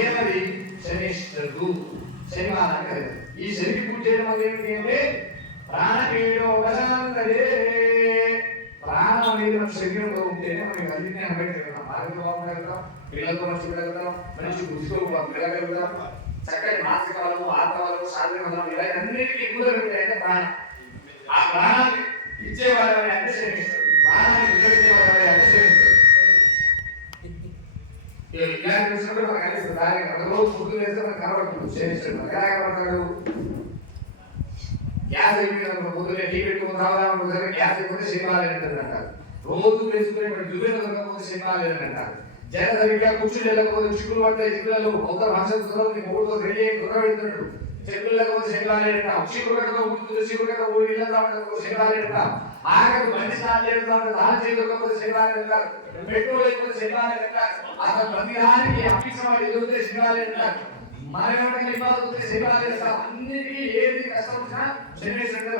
ఏమది శనిష్ఠుడు శనివారం కదా. ఈ శనికి పూజ చేయడం వల్ల ఏమిటి అంటే ప్రాణపీడోపశాంతయే. ప్రాణం అనేది మన శరీరంలో ఉంటేనే మనకి అన్నింటినీ అనుభవించగలుగుతాం. ఆరోగ్యం బాగుండగలుగుతాం, పిల్లలతో మంచి ఉండగలుగుతాం, మంచి బుద్ధితో వెళ్ళగలుగుతాం, చక్కటి మానసిక బలము, ఆత్మ బలము, శారీరక బలము ఇలా అన్నిటికీ మూలం అంటే ప్రాణం. ఆ ప్రాణాన్ని ఇచ్చేవాళ్ళని అంటే శనిష్ఠుడు, ప్రాణాన్ని విడిపించేవాళ్ళని అంటే శనిష్ఠుడు. ఇలాంటి విషయంలో మనకు అనిపిస్తుంది. దానికి రోజు ఫుడ్ వేస్తే మనకు కనబడుతుంది శనిష్ఠుడు. మనకు ఎలా కనబడతాడు? గ్యాస్ అయిపోయింది పొద్దున్నే టీ పెట్టుకుని రావాలనుకుంటే గ్యాస్ అయిపోతే సినిమాలు అంటారు. రోజు వేసుకునే దుర్వేద దొరకకపోతే సినిమాలు అంటారు. జన సరిగ్గా కూర్చుని వెళ్ళకపోతే చిక్కులు పడతాయి. చిక్కులలో ఒక భాషలు మూడుతో రెడీ అయ్యి దొరకబెడుతున్నాడు. చెక్కులు లేకపోతే సినిమాలు అంటాం. చిక్కుడుగా ఉంటుంది, చిక్కుడుగా ఇళ్ళ సినిమాలు అంటాం. ఆఖరికి మంచి స్నానం చేస్తామంటే దాని చేయకపోతే సినిమాలు అంటారు. పెట్రోల్ లేకపోతే సినిమాలు అంటారు. అసలు ప్రతి దానికి అప్పించడం ఎదుగుతే సినిమాలు అంటారు. మనకి ఇబ్బంది శనివారం చేస్తాం. అన్నిటికీ ఏది కష్టం వచ్చినా శనేశ్వరుడు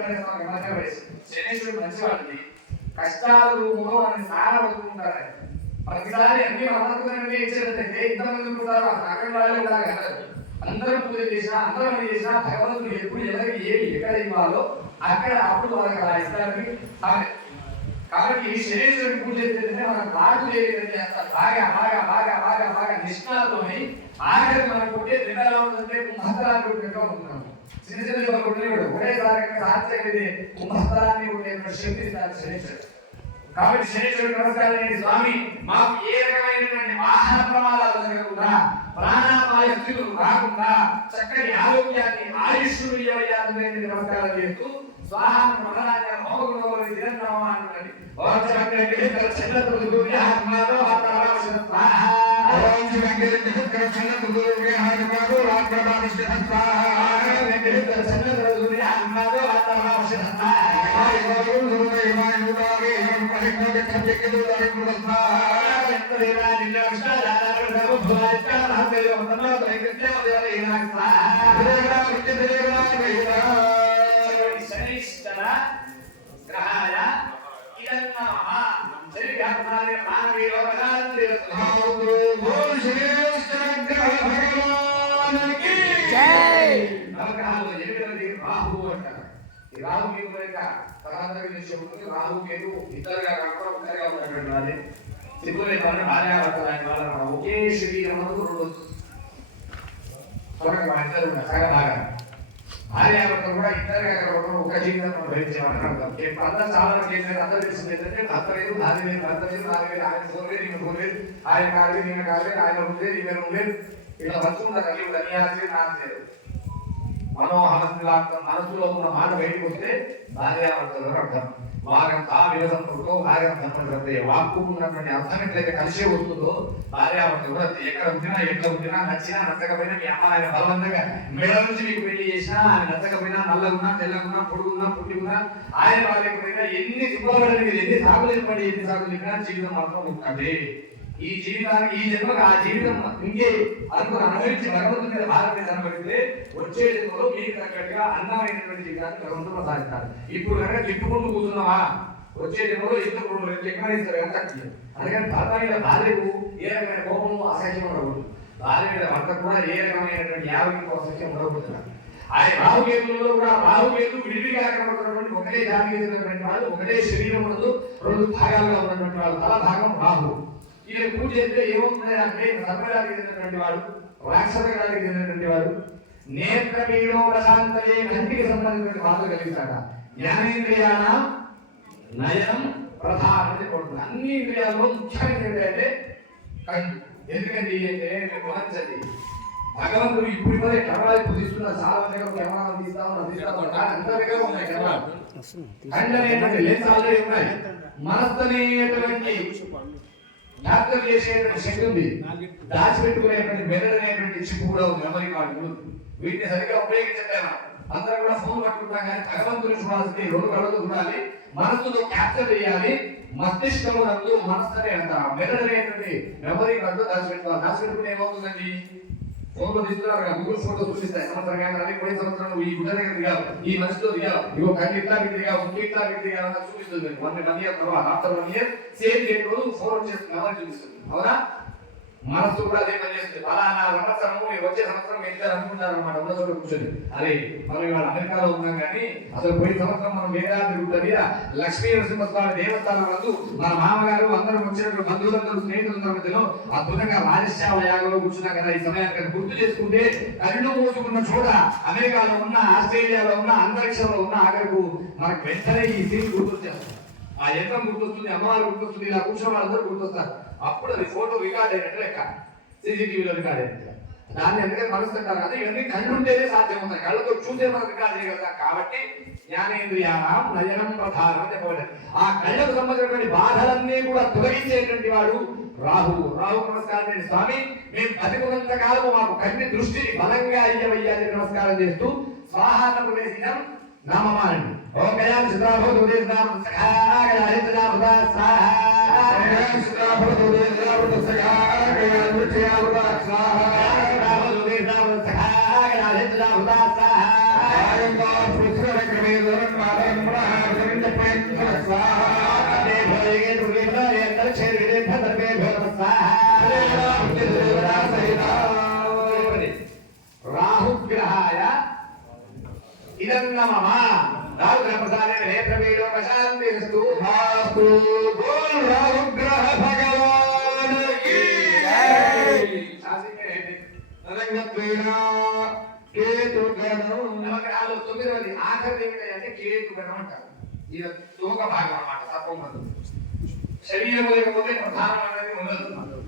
శనేశ్వరుడు మంచివాడిని కష్టాల రూపంలో మనకి సారా పడుతుంటారు. ప్రతిసారి అన్ని మనకునే ఇచ్చేటైతే ఇంతమంది ఉంటారు, అక్కడ వాళ్ళే ఉండాలి కదా. అందరం పూజ చేసినా అందరం అని చేసినా భగవంతుడు ఎప్పుడు ఎవరికి ఏది ఎక్కడ ఇవ్వాలో అక్కడ అప్పుడు వాళ్ళకి అలా ఇస్తారని. కాబట్టి శనేశ్వరుడి పూజ చేస్తే మనం రాజు చేస్తారు. బాగా బాగా బాగా బాగా బాగా నిష్ణాతోని ఆఖరికి మనం కొట్టే దిగాలో ఉంటుందంటే కుంభస్థలాన్ని కొట్టినట్టుగా ఉంటున్నాము. చిన్న చిన్న కొట్టినప్పుడు ఒకేసారి సాధ్యమైతే కుంభస్థలాన్ని కొట్టే శక్తి ఇస్తారు శనేశ్వరుడు. కాబట్టి శనేశ్వరుడు నమస్కారం స్వామి, మాకు ఏ రకమైనటువంటి వాహన ప్రమాదాలు జరగకుండా, ప్రాణాపాయ స్థితులు రాకుండా చక్కటి ఆరోగ్యాన్ని ఆయుష్ను ఇవ్వడానికి నమస్కారం చేస్తూ స్వాహ మహారాజా మోగుణోని దిననామాన్ని ఓంచరంగేంద్ర చంద్రపురుగు ఆత్మాలో ఆత్మరావశ స్వాహ ఓంచరంగేంద్ర చంద్రపురుగు ఆత్మాలో ఆత్మరావశ స్వాహ వెంకటేంద్ర చంద్రపురుగు ఆత్మాలో ఆత్మరావశ స్వాహ ఓంచరంగేంద్ర ఇమానుదాగే పరమేశ్వర కృపకెదు దరిపుర స్వాహ వెంకటేంద్ర నిలక్షారాల ప్రభుత్వాచ రామదేవ మన్నో దైత్య దేవైనా స్వాహ దేవరా విద్యదేవరా వేదా గ్రహాయ ఇదన్నమః శరీరాత్మానే మానవీ లోకశాంతి భగవానికి జై. నవగ్రహాల్లో ఎనిమిదవది రాహువు అంటారు. ఈ రాహు కేతు యొక్క తరాంతర విషయం ఉంటుంది. రాహు కేతు ఇద్దరుగా కాకుండా ఒక్కరిగా ఉన్నటువంటి వాళ్ళే. సిద్ధులే కానీ భార్యాభర్తలైన వాళ్ళ ఒకే శరీరమునకు ఇద్దరు బాగా భార్యాభర్తలు కూడా ఇద్దరుగా ఒక జీవితం భరించేవాళ్ళు. అందరూ చాలా చేసేది అందరూ తెలిసింది ఏంటంటే భర్త లేదు, నాది లేదు, భర్త లేదు, నాది లేదు, ఆయన చూడలేదు, ఈమె చూడలేదు, ఆయన కాలేదు, ఈమె కాలేదు, ఆయన ఉండలేదు, ఈమె ఉండలేదు, ఇలా మంచుకుంటారు. కలిగి ధన్యాసి నాలేదు మనోహరస్లాంతం మనసులో ఉన్న మాట బయటకు వస్తే భార్యాభర్తలు అర్థం. వారంతా వివసంతో భార్యాభర్త వాక్కు ఉన్నటువంటి అర్థం ఎట్లయితే కలిసే వస్తుందో భార్యాభర్తలు కూడా ఎక్కడ ఉంచినా ఎట్లా ఉంచినా నచ్చినా నచ్చకపోయినా మీ అమ్మ ఆయన బలవంతంగా మెడ నుంచి మీకు పెళ్లి చేసినా ఆయన నచ్చకపోయినా నల్లగున్నా తెల్లగున్నా పొడుగున్నా పుట్టిగున్నా ఆయన బాధ్యకపోయినా ఎన్ని తిప్పబడి ఎన్ని సాగులు పడి ఎన్ని సాగులు చెప్పినా జీవితం మాత్రం ఒక్కటే. ఈ జీవితానికి ఈ జన్మకు ఆ జీవితం ఇంకే అనుకుని అనుభవించి భగవంతుని మీద భారత మీద అనుభవిస్తే వచ్చే జన్మలో మీకు తగ్గట్టుగా అందమైనటువంటి జీవితాన్ని భగవంతుడు ప్రసాదిస్తారు. ఇప్పుడు కనుక తిట్టుకుంటూ కూర్చున్నావా వచ్చే జన్మలో ఎందుకు ఎక్కువ ఎంత. అందుకని భర్త మీద భార్యకు ఏ రకమైన కోపము అసహ్యం ఉండకూడదు, భార్య మీద భర్త కూడా ఏ రకమైనటువంటి యావకి అసహ్యం ఉండకూడదు. ఆయన రాహుకేతులలో కూడా రాహుకేతు విడివిగా కనబడుతున్నటువంటి ఒకటే జాతికి చెందినటువంటి వాళ్ళు, ఒకటే శరీరం ఉన్నది, రెండు భాగాలుగా ఉన్నటువంటి వాళ్ళు. తల భాగం రాహు. ఈయన పూజ చేస్తే ఏమవుతుంది అంటే సర్వజాతికి చెందినటువంటి వాడు, రాక్షస జాతికి చెందినటువంటి వాడు నేత్రమీడో ప్రశాంతలే కంటికి సంబంధించినటువంటి బాధలు కలిగిస్తాడ. జ్ఞానేంద్రియాన నయనం ప్రధానం పడుతుంది. అన్ని ఇంద్రియాల్లో ముఖ్యమైనది ఏంటంటే కంటి. ఎందుకంటే గమనించండి, భగవంతుడు ఇప్పుడు కెమెరాలు తీసుకున్న చాలా దగ్గర కెమెరాలు తీస్తాము అంత దగ్గర ఉన్నాయి కెమెరాలు. కంటి అనేటువంటి లెన్స్ ఆల్రెడీ ఉన్నాయి. మనస్సు అనేటువంటి జ్ఞాపకం చేసేటువంటి శక్తి ఉంది, దాచిపెట్టుకునేటువంటి మెదడు అనేటువంటి చిప్పు కూడా ఉంది, మెమరీ కార్డు కూడా. వీటిని సరిగ్గా ఉపయోగించట్లేమా? అందరూ కూడా ఫోన్ పట్టుకుంటాం కానీ భగవంతుని చూడాల్సింది రెండు కళ్ళతో చూడాలి, మనస్సులో క్యాప్చర్ చేయాలి. మస్తిష్కంలో నందు మనస్సు అంత మెదడు అనేటువంటి మెమరీ కార్డు దాచిపెట్టుకోవాలి. దాచిపెట్టుకుని ఏమవుతుందండి ఫోటో తీసుకున్నారు గూగుల్ ఫోటో చూపిస్తాయి సంవత్సరం కానీ పోయిన సంవత్సరం ఈ గుడ్డ దగ్గర దిగావు, ఈ మనిషితో దిగావు, ఇగో కళ్ళు ఇట్లా దిగావు, ముక్కు ఇట్లా దిగావు అని చూపిస్తుంది. 1 year తర్వాత ఆఫ్టర్ 1 year సేమ్ డేట్ రోజు ఫోన్ చేస్తున్నామని చూపిస్తుంది. అవునా? మనసు కూడా అదే పని చేస్తుంది. ఫలానా సంవత్సరము వచ్చే సంవత్సరం ఎంత అనుకుంటారు అనమాట. ఉన్న చోట కూర్చొని అరే మనం ఇవాళ అమెరికాలో ఉన్నాం కానీ అసలు పోయిన సంవత్సరం మనం వేదాద్రి గుట్ట మీద లక్ష్మీ నరసింహస్వామి దేవస్థానం నందు మన మామగారు అందరూ వచ్చినటువంటి బంధువులందరూ స్నేహితులందరి మధ్యలో అద్భుతంగా రాజశ్యామ యాగంలో కూర్చున్నాం కదా. ఈ సమయానికి గుర్తు చేసుకుంటే కళ్ళు మూసుకున్న చోట అమెరికాలో ఉన్న, ఆస్ట్రేలియాలో ఉన్న, అంతరిక్షంలో ఉన్న ఆఖరకు మనకు వెంటనే ఈ సీన్ గుర్తొచ్చేస్తాం. ఆ యంత్రం గుర్తొస్తుంది, అమ్మవారు గుర్తొస్తుంది, ఇలా కూర్చొని వాళ్ళందరూ గుర్తొస్తారు. అప్పుడు అది ఫోటో రికార్డ్ అయినట్టు లెక్క, సీసీటీవీలో రికార్డ్ అయినట్టు. దాన్ని ఎందుకంటే మరుస్తుంటారు కదా, ఇవన్నీ కళ్ళు ఉంటేనే సాధ్యం అవుతాయి. కళ్ళతో చూసే మనం రికార్డ్ చేయగలుగుతాం. కాబట్టి జ్ఞానేంద్రియాణం నయనం ప్రధానం చెప్పబడింది. ఆ కళ్ళకు సంబంధించినటువంటి బాధలన్నీ కూడా తొలగించేటువంటి వాడు రాహు. రాహు నమస్కారం చేయండి స్వామి, మేము బతికున్నంత కాలము మాకు కంటి దృష్టిని బలంగా అయ్యవయ్యాలి నమస్కారం చేస్తూ స్వాహాన్నపు వేసిన నామమానండి. ఓం గయాం సిద్ధాభూత ఉదయనామ సఖా గయాహితనామృత స్వాహా గయాం సిద్ధాభూత ఉదయనామృత సఖా గయాహితనామృత స్వాహా గయాం ఉదయనామ సఖా గయాహితనామృత స్వాహా గయాం పుష్కరక్రమే ధర్మమానం బ్రహ్మచర్య ప్రయత్న స్వాహా దేవయే దుర్గేభయ దక్షేరిదే భద్రమే భవ స్వాహా రాహు గ్రహాయ ఇదం నమః. రాహు గ్రహ ప్రసాదేన నేత్రమేలో ప్రశాంతిస్తు మాస్తు. బోల్ రాహు గ్రహ భగవాన్ కీ జై. శాసికే నరంగత్వేన కేతు గణం. నవగ్రహాలు 9 ఆఖరి ఏమిటంటే కేతు గణం అంటారు. ఇది తోక భాగం అన్నమాట. తప్పకుండా శరీరం లేకపోతే ప్రధానం అనేది ఉండదు.